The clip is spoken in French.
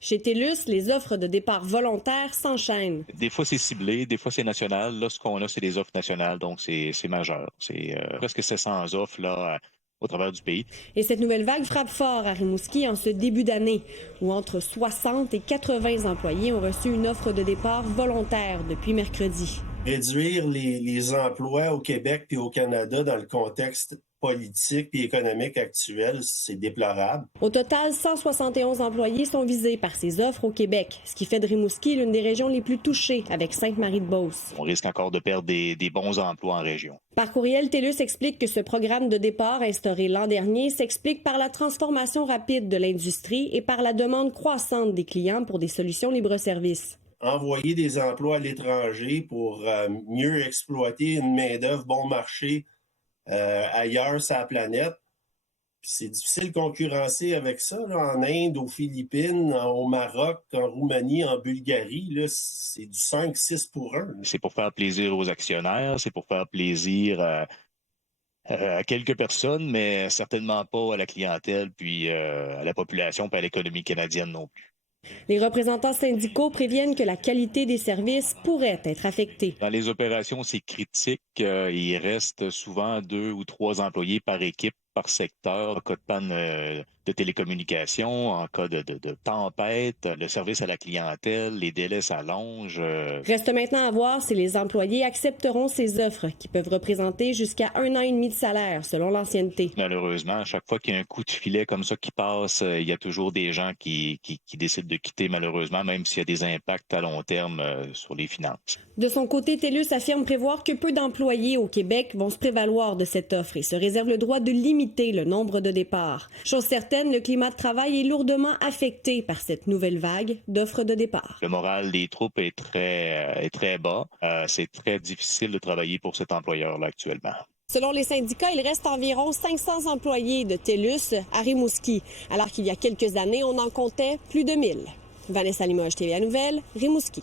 Chez TELUS, les offres de départ volontaires s'enchaînent. Des fois, c'est ciblé, des fois, c'est national. Là, ce qu'on a, c'est des offres nationales, donc c'est majeur. C'est presque 700 offres là, au travers du pays. Et cette nouvelle vague frappe fort à Rimouski en ce début d'année, où entre 60 et 80 employés ont reçu une offre de départ volontaire depuis mercredi. Réduire les emplois au Québec et au Canada dans le contexte politique et économique actuel, c'est déplorable. Au total, 171 employés sont visés par ces offres au Québec, ce qui fait de Rimouski l'une des régions les plus touchées, avec Sainte-Marie-de-Beauce. On risque encore de perdre des bons emplois en région. Par courriel, TELUS explique que ce programme de départ instauré l'an dernier s'explique par la transformation rapide de l'industrie et par la demande croissante des clients pour des solutions libre-service. Envoyer des emplois à l'étranger pour mieux exploiter une main-d'œuvre bon marché ailleurs sur la planète. Puis c'est difficile de concurrencer avec ça, là, en Inde, aux Philippines, au Maroc, en Roumanie, en Bulgarie. Là, c'est du 5-6 pour 1. C'est pour faire plaisir aux actionnaires, c'est pour faire plaisir à quelques personnes, mais certainement pas à la clientèle, puis à la population, puis à l'économie canadienne non plus. Les représentants syndicaux préviennent que la qualité des services pourrait être affectée. Dans les opérations, c'est critique. Il reste souvent 2 ou 3 employés par équipe, par secteur. En cas de panne de télécommunications, en cas de tempête, le service à la clientèle, les délais s'allongent. Reste maintenant à voir si les employés accepteront ces offres qui peuvent représenter jusqu'à 1 an et demi de salaire, selon l'ancienneté. Malheureusement, à chaque fois qu'il y a un coup de filet comme ça qui passe, il y a toujours des gens qui décident de quitter, malheureusement, même s'il y a des impacts à long terme sur les finances. De son côté, TELUS affirme prévoir que peu d'employés au Québec vont se prévaloir de cette offre et se réserve le droit de limiter le nombre de départs. Chose certaine, le climat de travail est lourdement affecté par cette nouvelle vague d'offres de départ. Le moral des troupes est très bas. C'est très difficile de travailler pour cet employeur-là actuellement. Selon les syndicats, il reste environ 500 employés de TELUS à Rimouski, alors qu'il y a quelques années, on en comptait plus de 1000. Vanessa Limoges, TVA Nouvelles, Rimouski.